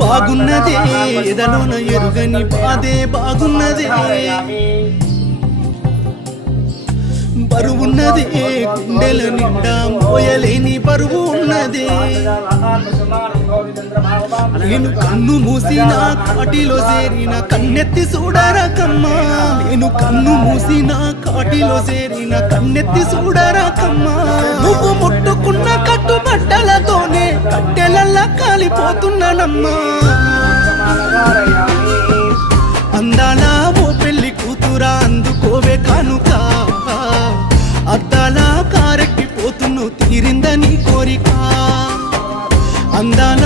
బాగున్నదే ఎదలోన ఎరుగని బాధే బాగున్నదే బరువున్నదే గుండెల నిండా మోయలేని బరువు ఉన్నదే నేను కన్ను మూసిన కాటిలో చేరిన కన్నెత్తి చూడరాకమ్మా నేను కన్ను మూసిన కాటిలో చేరిన కన్నెత్తి చూడరాకమ్మా నువ్వు ముట్టుకున్న కట్టుబట్టలతోనే కట్టెలల్లా కాలిపోతున్నానమ్మా అందాల ఓ పెళ్లి కూతురా అందుకోవే కానుక అద్దాల కారెక్కిపోతున్ను తీరిందని కోరిక అందాల